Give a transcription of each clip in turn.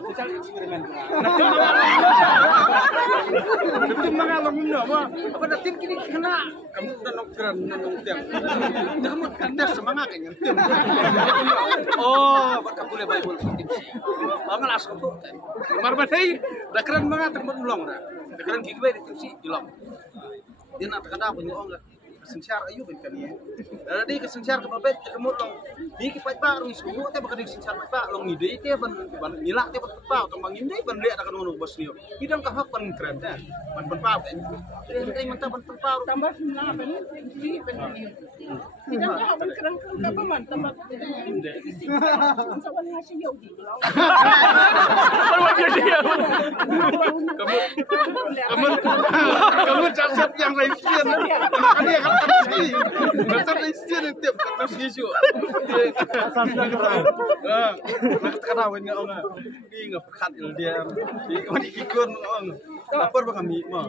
kita eksperimen. Tim mga lamuna mo. Apa na tim kini kena kamu udah nongkran tim. Kamu kandas semangat kan tim. Oh, baka boleh Bible tim sih. Mga las ko to. Marbatay, dakran mga termulong na. Dakran gigway di tim sih ilong. Dia nak kada punya orang kesensyar ayu kan ya. Di kesensyar ke babet termulong. Di kipat baru semua teh bakal kesensyar pak long ide teh ban nilak teh pak tong bangin deh ban lihat akan ngono bos niyo. Bidang kahak pan keren teh. Ban pak teh. Teh mentah ban pak tambah semua ban di ban. Bidang kahak ban keren apa man tambah. Sawan ngasih yo di. Kamu cacap yang lain makanya kan sih cacap lain yang tiap kata isu kenapa nggak orang ini nggak pekat dia ini ikut orang lapor bang kami mau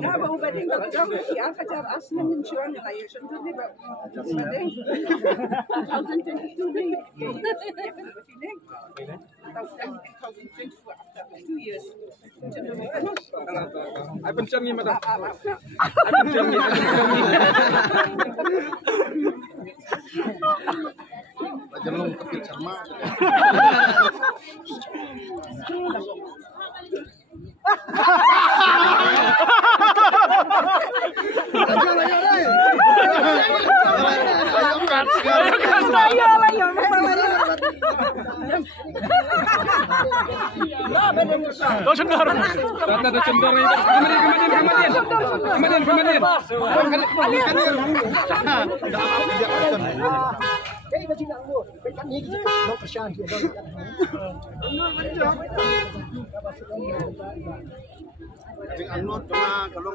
nah bang ubah ding tak jauh sih kacar asli mencuan lah ya contoh ni bang ubah ding 2022 ding after 2 years I pencet ni madam. Jangan kepit sama. Ada cendor itu. Kemudian. Anur cuma kalau